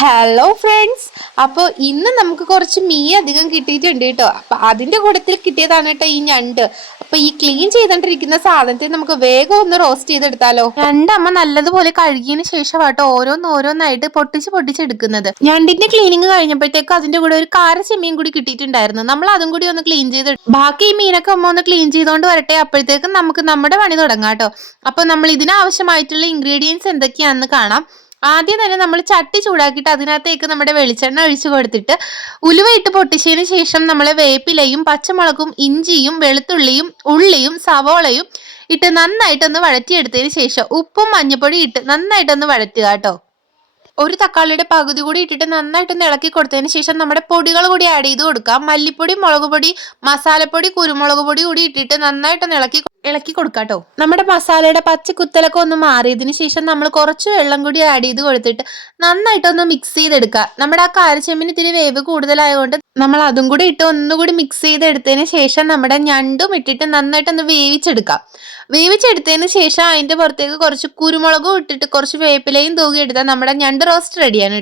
Hello friends, അപ്പോൾ ഇന്ന് നമുക്ക് കുറച്ച് മീൻ അധികം കിട്ടിയിട്ടുണ്ട് കേട്ടോ. അപ്പം അതിൻ്റെ കൂട്ടത്തിൽ കിട്ടിയതാണ് കേട്ടോ ഈ ഞണ്ട്. അപ്പോൾ ഈ ക്ലീൻ ചെയ്തോണ്ടിരിക്കുന്ന സാധനത്തെ നമുക്ക് വേഗം ഒന്ന് റോസ്റ്റ് ചെയ്തെടുത്താലോ. ഞണ്ടമ്മ നല്ലതുപോലെ കഴുകിയതിന് ശേഷം കേട്ടോ ഓരോന്നായിട്ട് പൊട്ടിച്ചെടുക്കുന്നത്. ഞണ്ടിന്റെ ക്ലീനിങ് കഴിഞ്ഞപ്പോഴത്തേക്ക് അതിന്റെ കൂടെ ഒരു കാര ചെമ്മീൻ കൂടി കിട്ടിയിട്ടുണ്ടായിരുന്നു. നമ്മൾ അതും കൂടി ഒന്ന് ക്ലീൻ ചെയ്ത് ബാക്കി ഈ മീനൊക്കെ അമ്മ ഒന്ന് ക്ലീൻ ചെയ്തുകൊണ്ട് വരട്ടെ. അപ്പോഴത്തേക്കും നമുക്ക് നമ്മുടെ പണി തുടങ്ങാം കേട്ടോ. അപ്പോൾ നമ്മൾ ഇതിനാവശ്യമായിട്ടുള്ള ഇൻഗ്രീഡിയൻസ് എന്തൊക്കെയാണെന്ന് കാണാം. ആദ്യം തന്നെ നമ്മൾ ചട്ടി ചൂടാക്കിയിട്ട് അതിനകത്തേക്ക് നമ്മുടെ വെളിച്ചെണ്ണ ഒഴിച്ചു കൊടുത്തിട്ട് ഉലുവയിട്ട് പൊട്ടിച്ചതിന് ശേഷം നമ്മൾ വേപ്പിലയും പച്ചമുളകും ഇഞ്ചിയും വെളുത്തുള്ളിയും ഉള്ളിയും സവോളയും ഇട്ട് നന്നായിട്ടൊന്ന് വഴറ്റിയെടുത്തതിന് ശേഷം ഉപ്പും മഞ്ഞൾപ്പൊടി ഇട്ട് നന്നായിട്ടൊന്ന് വഴറ്റുക കേട്ടോ. ഒരു തക്കാളിയുടെ പകുതി കൂടി ഇട്ടിട്ട് നന്നായിട്ടൊന്ന് ഇളക്കി കൊടുത്തതിന് ശേഷം നമ്മുടെ പൊടികൾ കൂടി ആഡ് ചെയ്ത് കൊടുക്കാം. മല്ലിപ്പൊടി, മുളക് പൊടി, മസാലപ്പൊടി, കുരുമുളക് പൊടി കൂടി ഇട്ടിട്ട് നന്നായിട്ടൊന്ന് ഇളക്കി കൊടുക്കാം കേട്ടോ. നമ്മുടെ മസാലയുടെ പച്ചക്കുത്തലൊക്കെ ഒന്ന് മാറിയതിന് ശേഷം നമ്മൾ കുറച്ച് വെള്ളം കൂടി ആഡ് ചെയ്ത് കൊടുത്തിട്ട് നന്നായിട്ടൊന്ന് മിക്സ് ചെയ്തെടുക്കുക. നമ്മുടെ ആ കാരച്ചെമ്മിന് ഇത്തിരി വേവ് കൂടുതലായതുകൊണ്ട് നമ്മൾ അതും കൂടി ഇട്ട് ഒന്നുകൂടി മിക്സ് ചെയ്തെടുത്തതിന് ശേഷം നമ്മുടെ ഞണ്ടും ഇട്ടിട്ട് നന്നായിട്ടൊന്ന് വേവിച്ചെടുക്കാം. വേവിച്ചെടുത്തതിന് ശേഷം അതിന്റെ പുറത്തേക്ക് കുറച്ച് കുരുമുളകും ഇട്ടിട്ട് കുറച്ച് വേപ്പിലയും തൂകി എടുത്താൽ നമ്മുടെ ഞണ്ട് റോസ്റ്റ് റെഡിയാണ്.